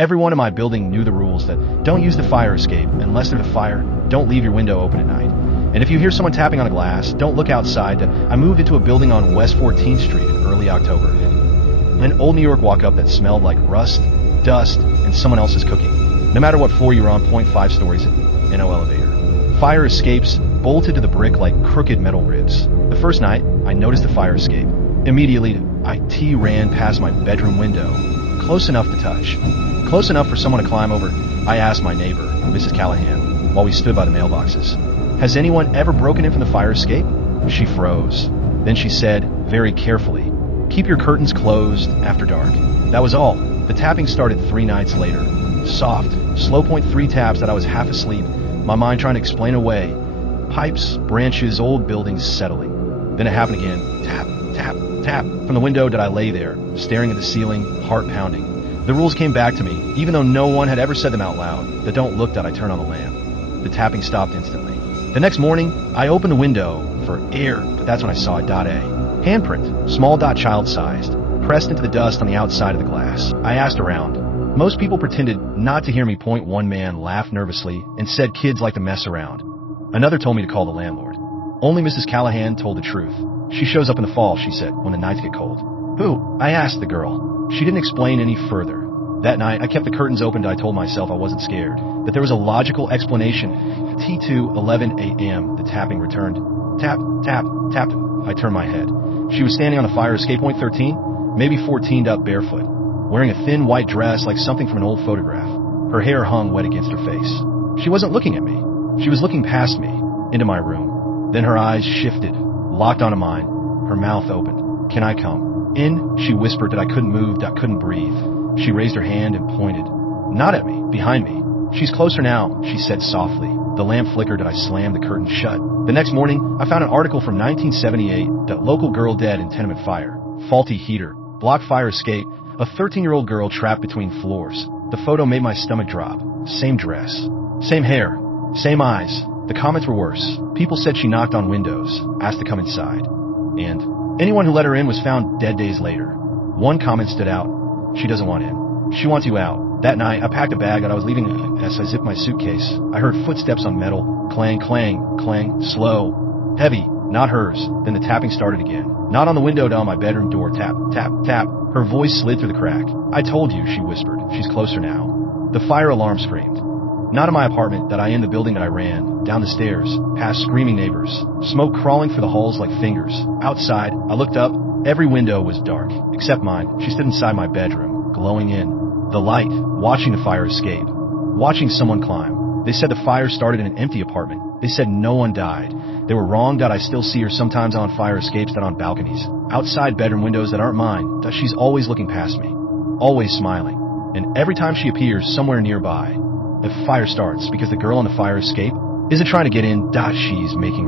Everyone in my building knew the rules that don't use the fire escape unless there's a fire, don't leave your window open at night. And if you hear someone tapping on a glass, don't look outside. I moved into a building on West 14th Street in early October. An old New York walk-up that smelled like rust, dust, and someone else's cooking. No matter what floor you were on, 0.5 stories in, no elevator. Fire escapes bolted to the brick like crooked metal ribs. The first night, I noticed the fire escape. Immediately, I ran past my bedroom window, close enough to touch. Close enough for someone to climb over. I asked my neighbor, Mrs. Callahan, while we stood by the mailboxes, "Has anyone ever broken in from the fire escape?" She froze. Then she said, very carefully, "Keep your curtains closed after dark." That was all. The tapping started 3 nights later. Soft, slow 0.3 taps that I was half asleep, my mind trying to explain away. Pipes, branches, old buildings settling. Then it happened again. Tap, tap, tap. From the window did I lay there, staring at the ceiling, heart pounding. The rules came back to me, even though no one had ever said them out loud. The don't look that I turned on the lamp. The tapping stopped instantly. The next morning, I opened the window for air, but that's when I saw a .A. Handprint, small dot child-sized, pressed into the dust on the outside of the glass. I asked around. Most people pretended not to hear me. One man laughed nervously and said kids like to mess around. Another told me to call the landlord. Only Mrs. Callahan told the truth. She shows up in the fall, she said, when the nights get cold. Who? I asked the girl. She didn't explain any further. That night, I kept the curtains open till I told myself I wasn't scared, that there was a logical explanation. T2, 11 a.m., the tapping returned. Tap, tap, tap. I turned my head. She was standing on the fire escape. 13, maybe 14'd up barefoot, wearing a thin white dress like something from an old photograph. Her hair hung wet against her face. She wasn't looking at me. She was looking past me, into my room. Then her eyes shifted, locked onto mine. Her mouth opened. "Can I come in?" She whispered that I couldn't move, that I couldn't breathe. She raised her hand and pointed. Not at me, behind me. "She's closer now," she said softly. The lamp flickered and I slammed the curtain shut. The next morning, I found an article from 1978 that local girl dead in tenement fire. Faulty heater. Block fire escape. A 13-year-old girl trapped between floors. The photo made my stomach drop. Same dress. Same hair. Same eyes. The comments were worse. People said she knocked on windows, asked to come inside. And anyone who let her in was found dead days later. One comment stood out. "She doesn't want in. She wants you out." That night, I packed a bag and I was leaving. As I zipped my suitcase, I heard footsteps on metal. Clang, clang, clang. Slow. Heavy. Not hers. Then the tapping started again. Not on the window, down my bedroom door. Tap, tap, tap. Her voice slid through the crack. "I told you," she whispered. "She's closer now." The fire alarm screamed. Not in my apartment, that I in the building that I ran. Down the stairs, past screaming neighbors. Smoke crawling through the halls like fingers. Outside, I looked up. Every window was dark, except mine. She stood inside my bedroom, glowing in. The light, watching the fire escape. Watching someone climb. They said the fire started in an empty apartment. They said no one died. They were wrong. That I still see her sometimes on fire escapes, that on balconies. Outside bedroom windows that aren't mine. That she's always looking past me. Always smiling. And every time she appears somewhere nearby, the fire starts because the girl on the fire escape isn't trying to get in. She's making